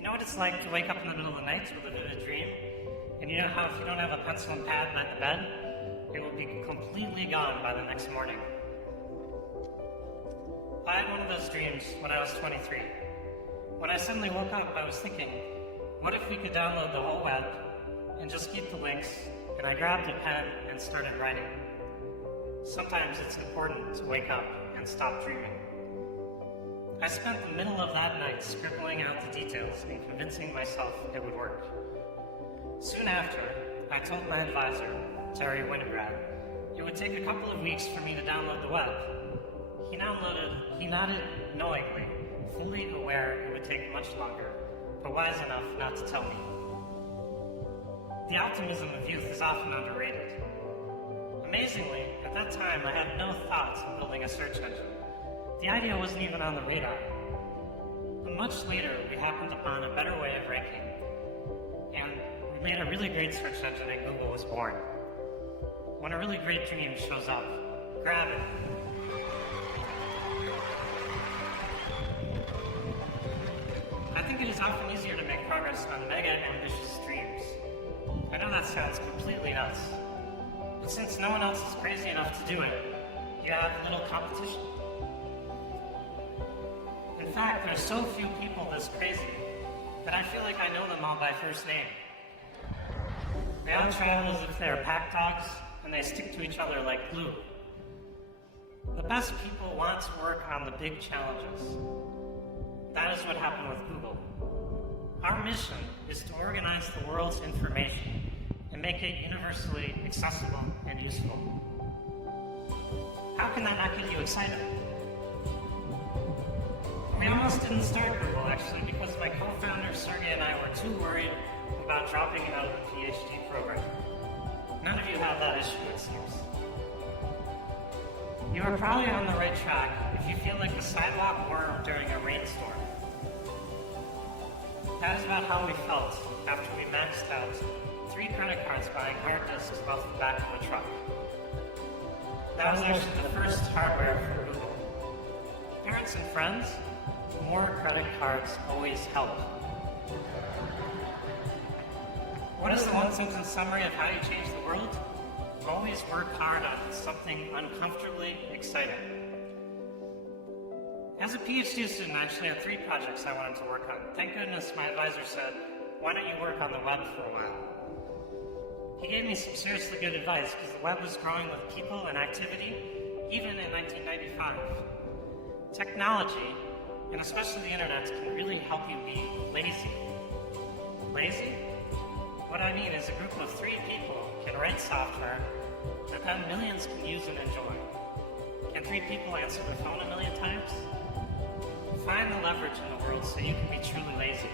You know what it's like to wake up in the middle of the night with a vivid dream? And you know how if you don't have a pencil and pad by the bed, it will be completely gone by the next morning. I had one of those dreams when I was 23. When I suddenly woke up, I was thinking, what if we could download the whole web and just keep the links? And I grabbed a pen and started writing. Sometimes it's important to wake up and stop dreaming. I spent the middle of that night scribbling out the details and convincing myself it would work. Soon after, I told my advisor, Terry Winograd, it would take a couple of weeks for me to download the web. He nodded knowingly, fully aware it would take much longer, but wise enough not to tell me. The optimism of youth is often underrated. Amazingly, at that time I had no thoughts of building a search engine. The idea wasn't even on the radar. But much later, we happened upon a better way of ranking, and we made a really great search engine and Google was born. When a really great dream shows up, grab it. I think it is often easier to make progress on mega ambitious dreams. I know that sounds completely nuts, but since no one else is crazy enough to do it, you have little competition. In fact, there's so few people this crazy that I feel like I know them all by first name. They all travel as if they're pack dogs, and they stick to each other like glue. The best people want to work on the big challenges. That is what happened with Google. Our mission is to organize the world's information and make it universally accessible and useful. How can that not get you excited? We almost didn't start Google, actually, because my co-founder Sergey and I were too worried about dropping out of the PhD program. None of you have that issue, it seems. You are probably on the right track if you feel like a sidewalk worm during a rainstorm. That is about how we felt after we maxed out 3 credit cards buying hard disks off the back of a truck. That was actually the first hardware for Google. Parents and friends, more credit cards always help. What is the one-sentence summary of how you change the world? Always work hard on something uncomfortably exciting. As a PhD student, I actually had 3 projects I wanted to work on. Thank goodness my advisor said, why don't you work on the web for a while? He gave me some seriously good advice because the web was growing with people and activity, even in 1995. Technology, and especially the internet, can really help you be lazy. Lazy? What I mean is a group of 3 people can write software that then millions can use and enjoy. Can 3 people answer the phone a million times? Find the leverage in the world so you can be truly lazy.